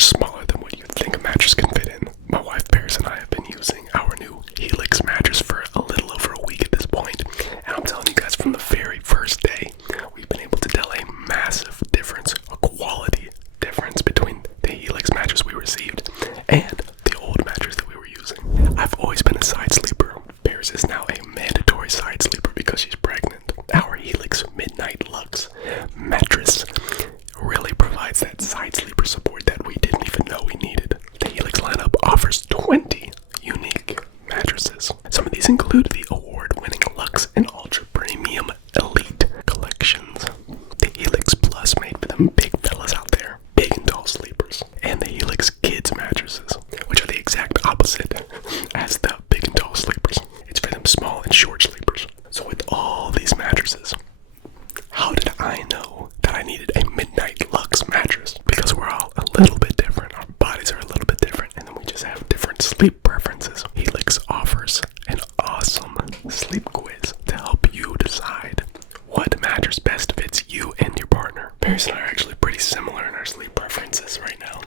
much smaller than what you'd think a mattress can fit in. My wife Paris and I have been using our new Helix mattress for a little over a week at this point, and I'm telling you guys, from the very first day, we've been able to tell a massive difference, a quality difference between the Helix mattress we received and the old mattress that we were using. I've always been a side sleeper. Paris is now a mandatory side sleeper because she's pregnant. Our Helix Midnight Lux mattress really provides that side sleeper support that we didn't even know we needed. The Helix lineup offers 20 unique mattresses. Some of these include the award-winning Lux and Ultra Premium Elite collections, the Helix Plus made for them big fellas out there, big and tall sleepers, and the Helix Kids mattresses, which are the exact opposite as the big and tall sleepers. It's for them small and short sleepers. So with all these mattresses, how did I know that I needed a Midnight Lux mattress? Because we're all a little bit different. Our bodies are a little bit different, and then we just have different sleep preferences. Helix offers an awesome sleep quiz to help you decide what mattress best fits you and your partner. Paris and I are actually pretty similar in our sleep preferences right now.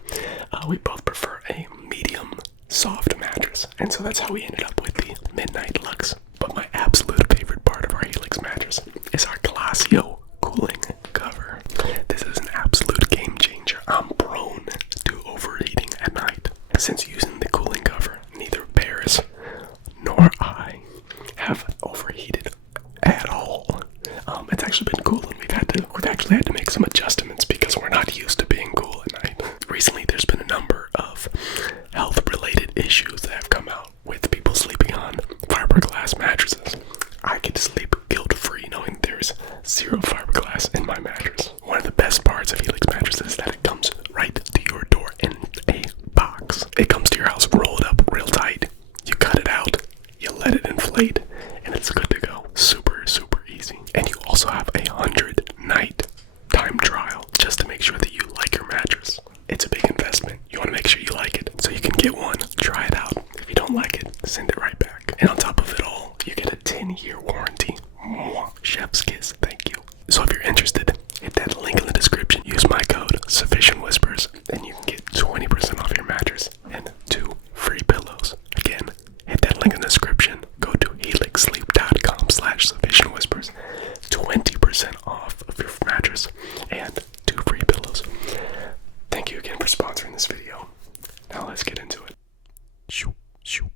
We both prefer a medium soft mattress, and so that's how we ended up with the Midnight Lux. But my absolute favorite part of our Helix mattress is our Glacio cooling cover. This is an absolute game changer. I'm prone to overheating at night. Since using the cooling cover, neither Paris nor I have overheated at all. It's actually been cool, and we've actually had to make some adjustments because we're not used to being cool at night. Recently, there's been a number of health-related issues that have come out with people sleeping on fiberglass mattresses. I get to sleep guilt-free knowing there's zero fiberglass in my mattress. One of the best parts of Helix mattresses is that it comes right to your door in a box. It comes to your house rolled up real tight. You cut it out, you let it inflate, and it's good to go. Super, super easy. And you also have a 100-night time trial just to make sure that you like your mattress. It's a big investment. You want to make sure you like it. So you can get one, try it out. If you don't like it, send it right back. And on top of it all, you get a 10-year warranty. Mwah. Chef's kiss, thank you. So if you're interested, hit that link in the description. Use my code, Sufficient Whispers, and you can get 20% off your mattress and 2 free pillows. Again, hit that link in the description. Go to helixsleep.com/sufficientwhispers. 20% off of your mattress and 2 free pillows. Thank you again for sponsoring this video. Now let's get into it. Shoo, shoo.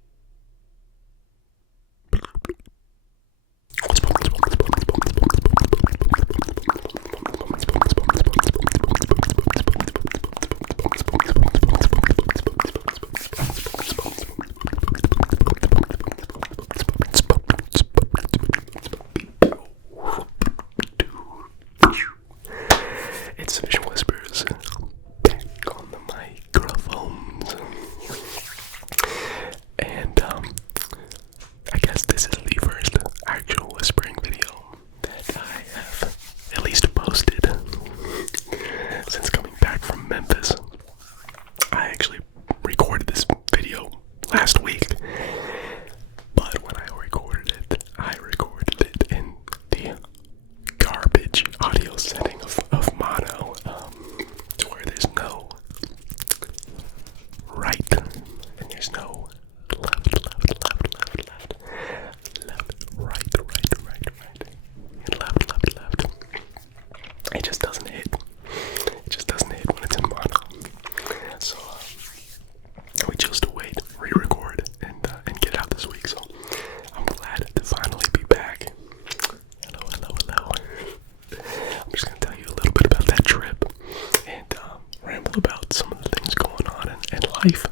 It's Sufficient Whispers, back on the microphones. And I guess this is the first actual whispering video that I have at least posted since coming back from Memphis. I actually recorded this video last week, but when I recorded it in the garbage audio setting of mono, to where there's no right and there's no left, right, and left. It just doesn't hit. It just doesn't hit when it's in mono. So we chose to wait, re-record, and get it out this week. So I'm glad to finally be back. Hello. I'm just gonna tell you a little bit about that trip and ramble about some of the things going on in life.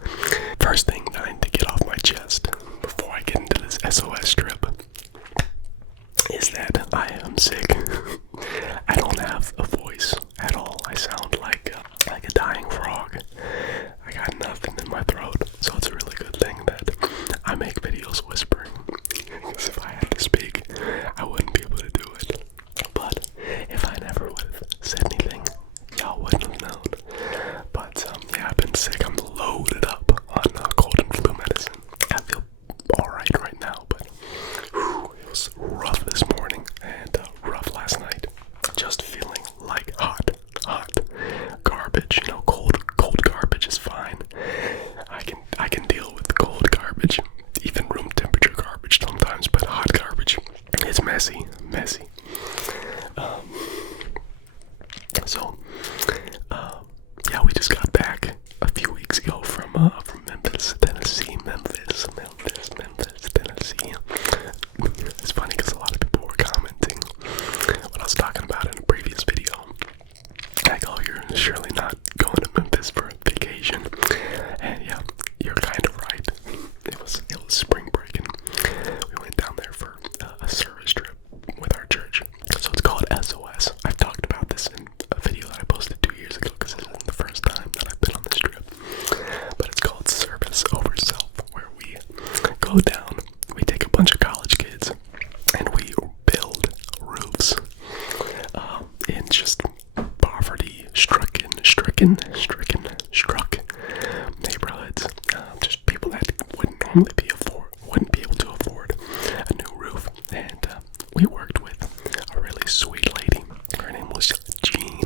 First thing that I need to get off my chest before I get into this SOS trip is that I am sick. I don't have a voice at all. I sound like a dying frog. I got nothing in my throat, so it's a really good thing that I make videos whispering. Because if I had to speak, I wouldn't be able to do it. But if I never would have said anything, y'all wouldn't have known. But yeah, I've been sick. I'm loaded up on cold and flu medicine. I feel alright right now, but it was rough this morning and rough last night. Just feeling like hot garbage. You know, cold garbage is normally wouldn't be able to afford a new roof, and we worked with a really sweet lady. Her name was Jean.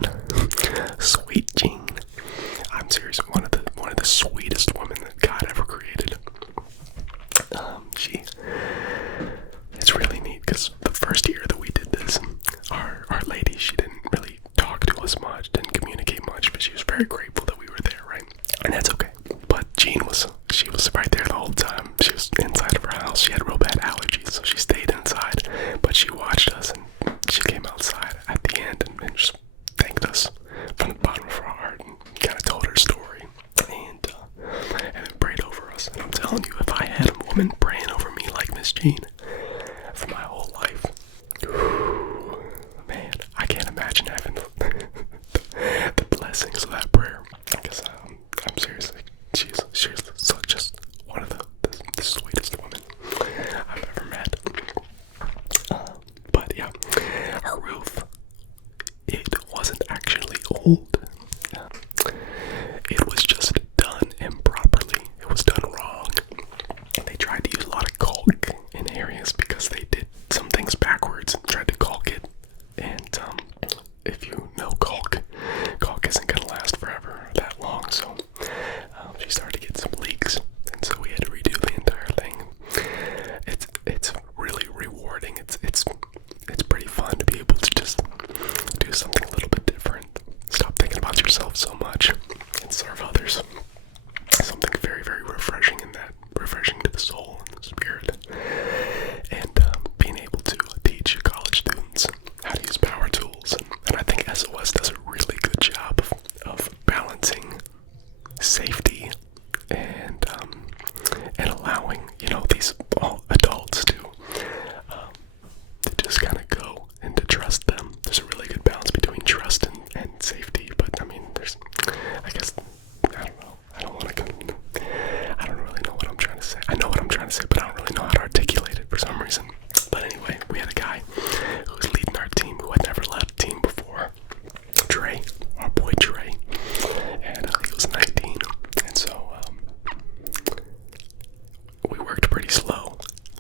Sweet Jean. I'm serious. One of the sweetest women that God ever created. It's really neat because the first year that we did this, our lady, she didn't really talk to us much, didn't communicate much, but she was very grateful that we were there, right? And that's okay. But Jean was right there the whole time. She was inside of her house. She had real bad allergies, so she stayed inside. But she watched us, and she came outside at the end and just thanked us from the bottom of her heart and kind of told her story and then prayed over us. And I'm telling you, if I had a woman praying over me like Miss Jean for my whole life, man, I can't imagine having the blessings of that prayer. Because I'm serious, like, she's just one of the sweetest women I've ever met. But yeah, her roof, it wasn't actually old. It was just done improperly. It was done wrong. They tried to use a lot of caulk in areas because they did some things backwards and tried to caulk it. And if you know caulk isn't going to last forever that long. So she started to get some leaks. And so we had to redo the entire thing. It's really rewarding. It's pretty fun to be able to just do something a little bit different. Stop thinking about yourself so much and serve others. Something very, very refreshing in that. Refreshing to the soul and the spirit. And being able to teach college students how to use power tools. And I think SOS does a really good job of balancing safety and allowing, these all adults to just kind of go and to trust them. There's a really good balance between trust and safety, but I mean, I don't know. I don't really know what I'm trying to say. I know what I'm trying to say, but I don't really know how to articulate it for some reason. But anyway, we had a guy who was leading our team who had never led a team before. Trey, our boy Trey, and he was 19, and so we worked pretty slow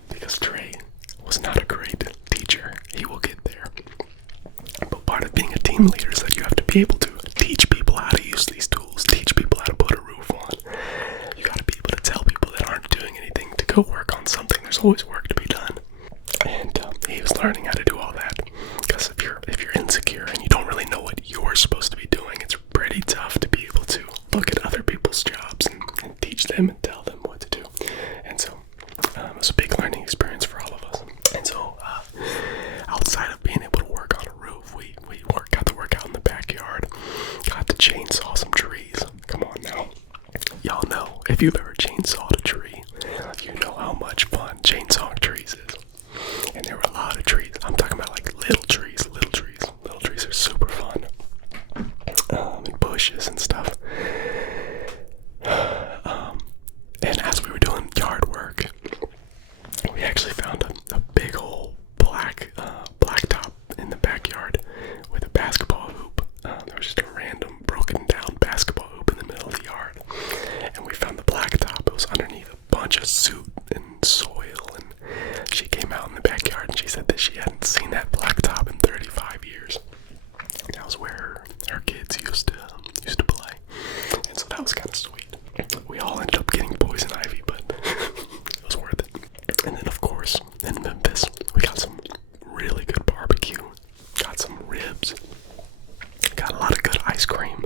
because Trey was not a great teacher. He will get there. But part of being a team leader is that you have to be able to teach people how to use these tools, teach people how to put a roof on. You got to be able to tell people that aren't doing anything to go work on something. There's always work to be done. And he was learning how to do all that. Because if you're insecure and you don't really know what you're supposed to be doing, it's pretty tough to be able to look at other people's jobs and teach them and tell them what to do. And so it was a big learning experience for all of us. And so outside of being able to work on a roof, we got to work out in the backyard, got to chainsaw some trees. Come on now. Y'all know, if you've ever chainsawed a tree, you know how much fun chainsawing trees is. And there were a lot of trees. I'm talking about like little trees. Little trees are super fun. And bushes and stuff. And as we were doing yard work, we actually found a big old blacktop in the backyard with a basketball hoop. There was just a random broken down basketball hoop in the middle of the yard. And we found the blacktop. It was underneath a bunch of soot and soil. And she came out in the backyard and she said that she hadn't seen that blacktop in 35 years. That was where her kids used to play. And so that was kind of sweet. We all ended up getting poison ivy, but it was worth it. And then, of course, in Memphis, we got some really good barbecue. Got some ribs. Got a lot of good ice cream.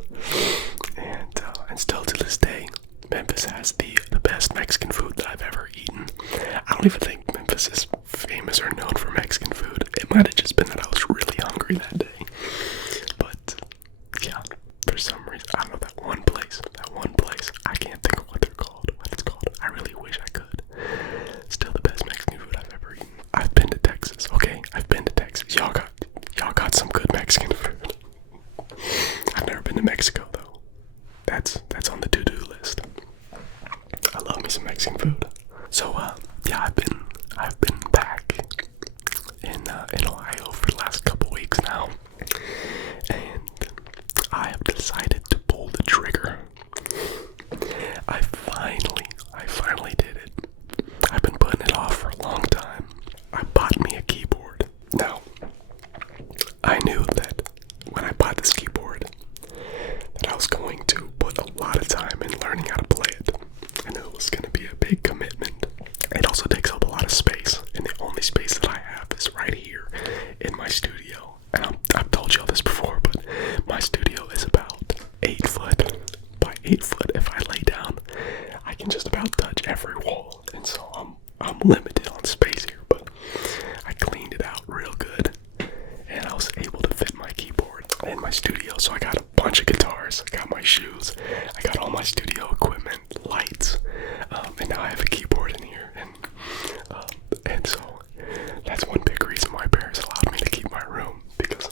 And still to this day, Memphis has the best Mexican food that I've ever eaten. I don't even think Memphis is famous or known for Mexican food. It might have just been that I was really hungry that day. But, yeah, for some reason, I don't know, that one place, I can't think of what it's called. I really wish I could. Still the best Mexican food I've ever eaten. I've been to Texas, okay? Y'all got some good Mexican food. I've never been to Mexico, though. That's on the to-do list. I love me some Mexican food. So, yeah, I've been back in Ohio for the last couple weeks now, and I have decided to pull the trigger. I finally did it. lot of time in learning how to play it. I knew it was going to be a big commitment. It also takes up a lot of space, and the only space that I have is right here in my studio. And I've told y'all this before, but my studio is about 8 foot by 8 foot. If I lay down, I can just about touch every wall, and so I'm limited on space here. But I cleaned it out real good, and I was able to fit my keyboard in my studio. So I got a bunch of guitars, I got my shoes, I got all my studio equipment, lights, and now I have a keyboard in here, and so that's one big reason why parents allowed me to keep my room, because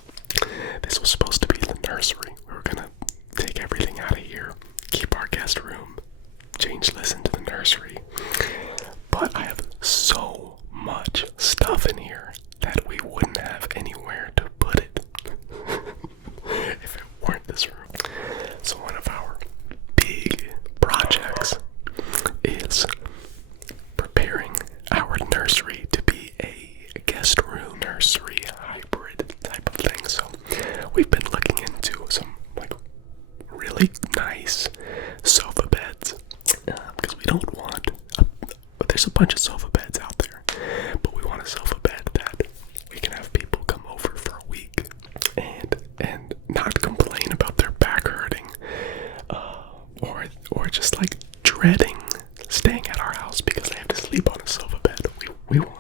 this was supposed to be the nursery. We were gonna take everything out of here, keep our guest room, change this into the nursery, but I have so much stuff in here that we wouldn't have anywhere to put it if it weren't this room. So one of our big projects is preparing our nursery to be a guest room nursery hybrid type of thing. So we've been looking into some like really nice sofa beds, because we don't want there's a bunch of sofa beds out there, but we want a sofa bed that we can have people come over for a week and not complain about their back hurting, or just like dreading staying at our house because they have to sleep on a sofa bed. We want,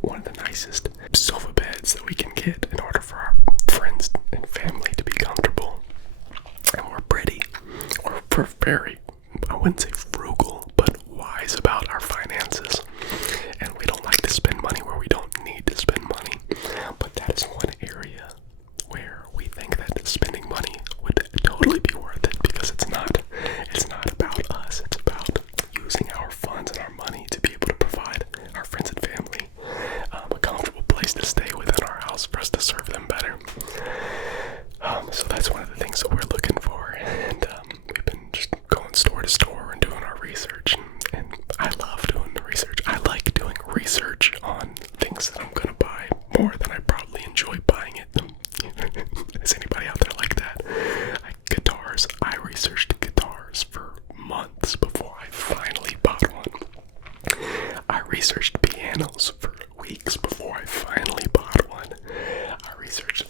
one of the nicest sofa beds that we can get in order for our friends and family to be comfortable. And we're pretty, we're very, I wouldn't say frugal, but wise about our finances. And we don't like to spend money where we don't need to spend money. But that is one area where we think that spending money would totally be worth it, because it's not about us. It's about using our funds and our money to be able to provide our friends and family a comfortable place to stay within our house for us to serve them better. So that's one of the things that we're looking for, and we've been just going store to store and doing our research, and I love doing the research. I like doing research on things that I'm going to buy more than I probably enjoy buying it. Is anybody out there like that? Guitars. I researched guitars for months before I finally bought one. I researched pianos for weeks before I finally bought one. I researched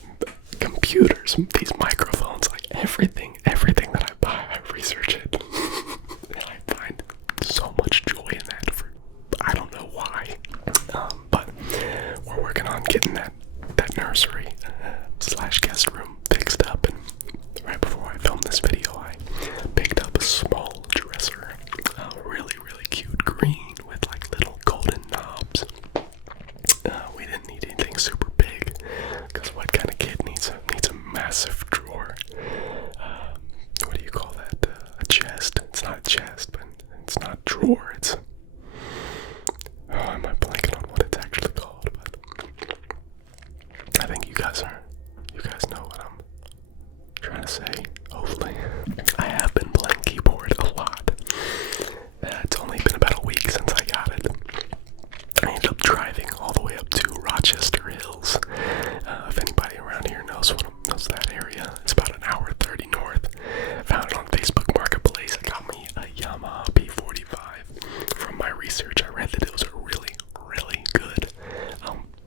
computers, these microphones, like everything that I buy, I research it. And I find so much joy in that, I don't know why. But we're working on getting that nursery slash guest room fixed up, and right before I filmed this video, I picked up a small dresser, really cute green with like little golden knobs. We didn't need anything super big, because what kind of kid needs a massive drawer? What do you call that? A chest? It's not a chest, but it's not a drawer. It's am I blanking on what it's actually called? But I think you guys know what I'm trying to say, hopefully. I have been playing keyboard a lot. It's only been about a week since I got it. I ended up driving all the way up to Rochester Hills. If anybody around here knows that area, it's about an hour 30 north. Found it on Facebook Marketplace. I got me a Yamaha P45. From my research, I read that it was a really good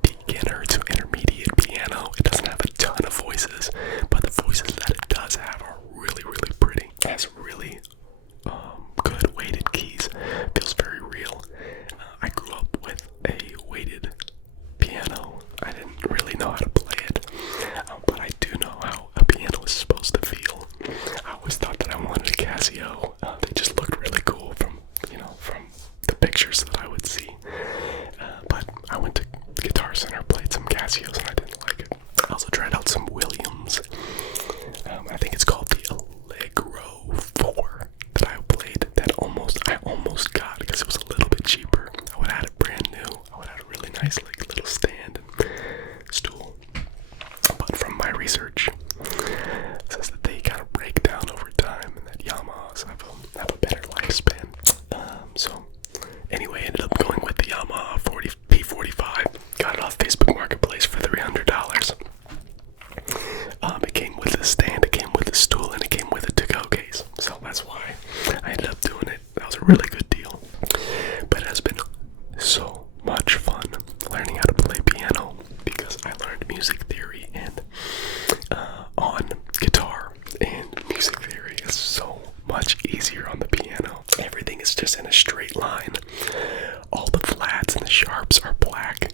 beginner to intermediate piano. It doesn't have a ton of voices, but the voices that it does have are really pretty. It has really good weighted keys. Feels very real. I grew up with a weighted piano. I didn't really know how to play it, but I do know how a piano is supposed to feel. I always thought that I wanted a Casio. They just looked really cool from the pictures that I would see. But I went to Guitar Center, played some Casios, and I didn't like it. I also tried out some Williams. I think it's called the Allegro 4 that I played. I almost got, because it was a little bit cheaper. I would have had it brand new. I would have had a really nice little stand and stool. But from my research, it says that they kind of break down over time, and that Yamahas have really good deal. But it has been so much fun learning how to play piano because I learned music theory and on guitar, and music theory is so much easier on the piano. Everything is just in a straight line. All the flats and the sharps are black.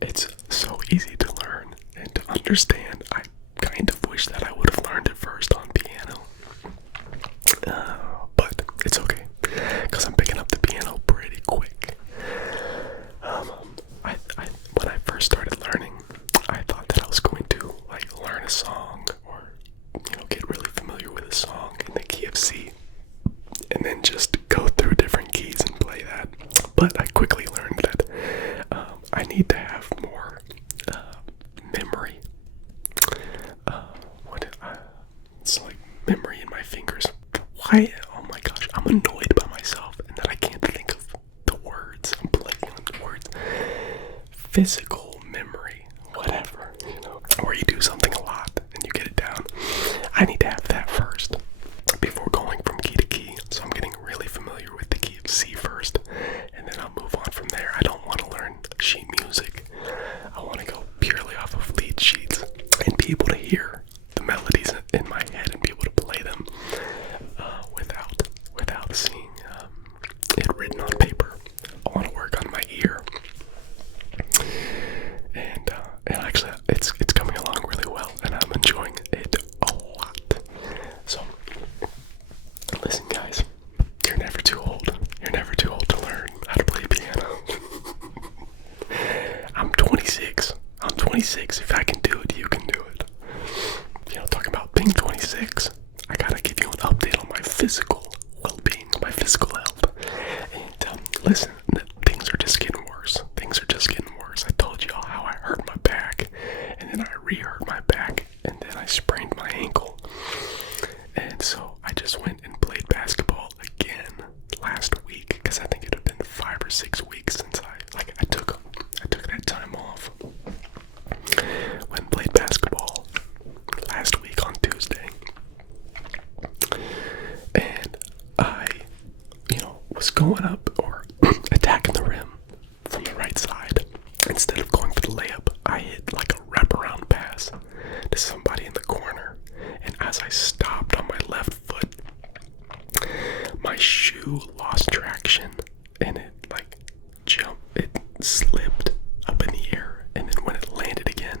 It's so easy to learn and to understand. I kind of wish that I would have learned it first on piano. But it's okay, because I'm picking up the piano pretty quick. When I first started learning, I thought that I was going to learn a song or get really familiar with a song in the key of C and then just go through different keys and play that. But I quickly learned that I need to have more memory. It's like memory in my fingers. Why? Oh my gosh, I'm annoyed by myself and that I can't think of the words. I'm blanking on the words. Physical memory, whatever, where you do something a lot and you get it down. I need to have that first before going from key to key. So I'm getting really familiar with the key of C first, and then I'll move on from there. I don't want to learn sheet music. I want to go purely off of lead sheets and be able to hear the melodies in my head and be able to play them without seeing it written on paper. I want to work on my ear, and actually it's coming along really well, and I'm enjoying it a lot. So listen, guys, you're never too old. You're never too old to learn how to play piano. I'm 26. If I can do it, you can do it. Talking about being 26, I gotta give you an update on my physical well-being, my physical health. And listen, things are just getting worse. I told you all how I hurt my back, and then I re-hurt my back, and then I sprained my ankle. And so I just went and played basketball again last week, because I think it had been 5 or 6 weeks since I took that time off. Went and played basketball last week on Tuesday, and I, was going up or attacking the rim from the right side. Instead of going for the layup, I hit a wraparound pass to somebody in the corner, and as I stopped on my left foot, my shoe lost traction, and it it slipped up in the air, and then when it landed again,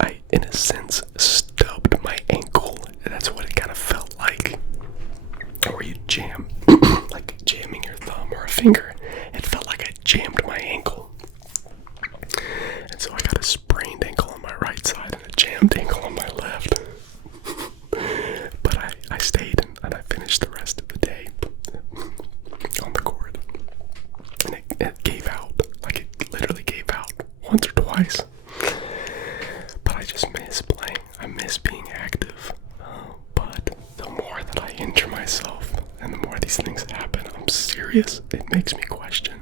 I in a sense stubbed my ankle. That's what it kind of felt like, where you jam, like jamming your thumb or a finger. It felt like I jammed my ankle, and so I got a sprained ankle on my right side and a jammed ankle on my left. But I stayed and I finished the rest of the day on the court, and it gave out. It literally gave out once or twice. But I just miss playing. I miss being active. But the more that I injure myself and the more these things happen, I'm serious. It makes me question.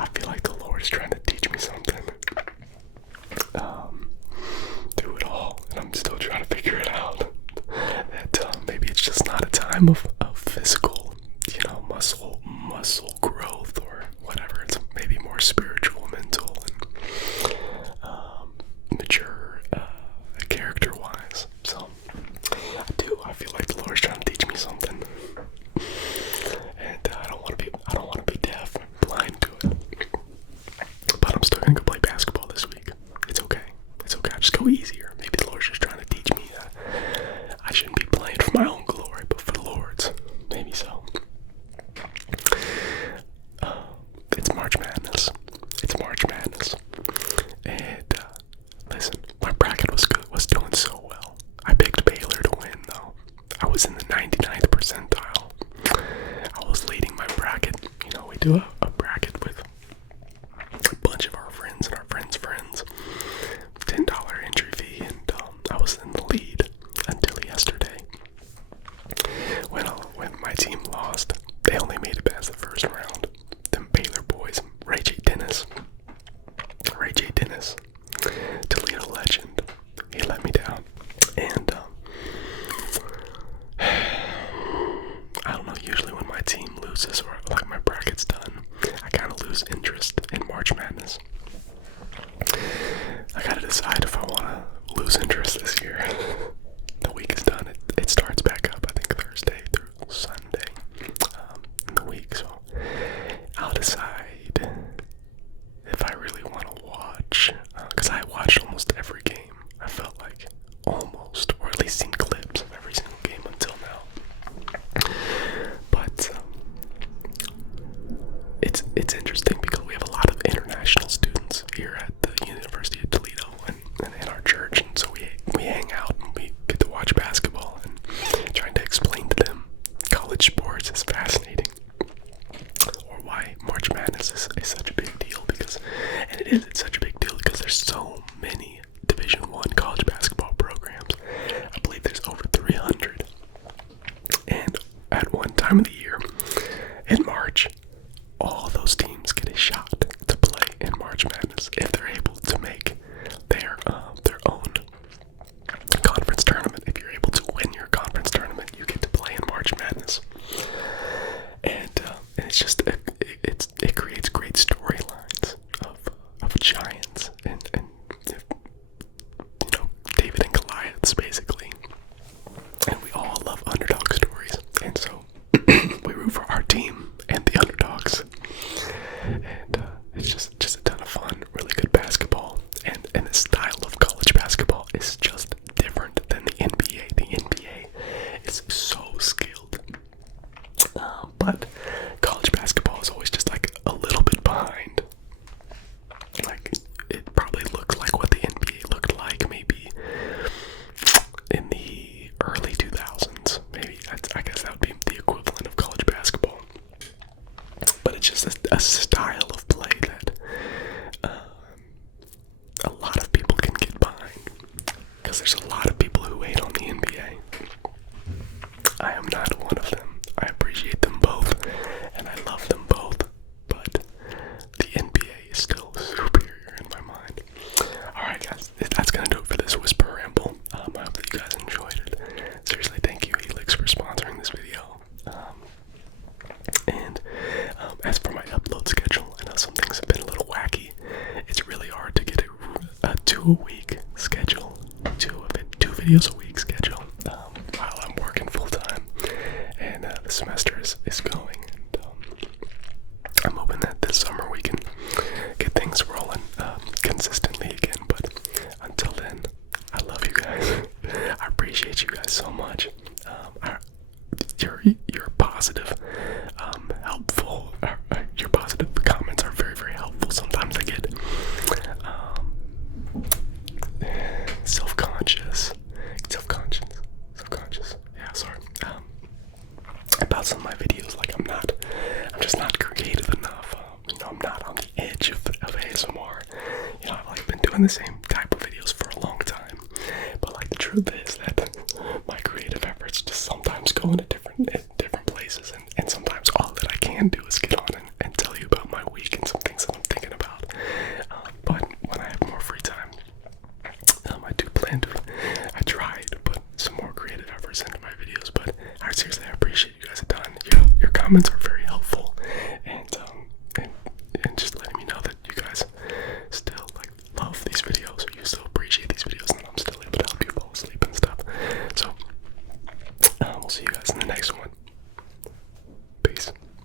I feel like the Lord is trying to teach me something through it all, and I'm still trying to figure it out. That maybe it's just not a time of physical, muscle growth or whatever. It's maybe more spiritual, mental, and mature, character-wise. So I feel like the Lord's trying to teach me something, and I don't want to be deaf, blind to it. But I'm still gonna go play basketball this week. It's okay. I just go easier. Maybe the Lord's just trying to teach me that I shouldn't be playing for my own glory, but for the Lord's. Maybe so. It's March Madness. And listen, my bracket was doing so well. I picked Baylor to win, though. I was in the 99th percentile. I was leading my bracket. We do a bracket with a bunch of our friends and our friends' friends. $10 entry fee, and I was in the lead until yesterday. When my team lost, they only made it past the first round. Them Baylor boys, Ray J. Dennis, Toledo legend, he let me down. And time of the year, in March, all those teams get a shot to play in March Madness if they're able to make their own conference tournament. If you're able to win your conference tournament, you get to play in March Madness, and it's just it creates great storylines of giants and David and Goliaths basically, and we all love underdog stories, and so we root for our team and the underdogs, and it's just a ton of fun. Really good basketball, and the style of college basketball is just different than the NBA. The NBA is so skilled, but college basketball is always just like a little bit behind. Like, it probably looks like what the NBA looked like maybe in the early 2000s. Maybe I guess that would be the equivalent of college basketball. But it's just a style of play that a lot of people can get behind, because there's a lot of people who hate on the NBA. I am not one of them. I appreciate them both, and I love them both, but the NBA is still superior in my mind. Alright guys, that's gonna do it for this Whisper Ramble. I hope that you guys enjoyed it. Seriously, thank you Helix for sponsoring this video. As for my upload schedule, I know some things have been a little wacky. It's really hard to get a 2-a-week schedule, two videos a week schedule, while I'm working full time, and the semester is going. And, I'm hoping that this summer we can get things rolling consistently again. But until then, I love you guys. I appreciate you guys so much. Your positive, helpful. Your positive comments are very, very helpful. Sometimes I get self-conscious. Yeah, sorry. About some of my videos, like I'm just not creative enough. I'm not on the edge of ASMR. I've like been doing the same type of videos for a long time. But like the truth is that my creative efforts just sometimes go into different places, and sometimes all that I can do is get on and tell you about my week and some things that I'm thinking about. But when I have more free time, I do plan to. I try to put some more creative efforts into my videos, but seriously, I appreciate you guys a ton. Your comments are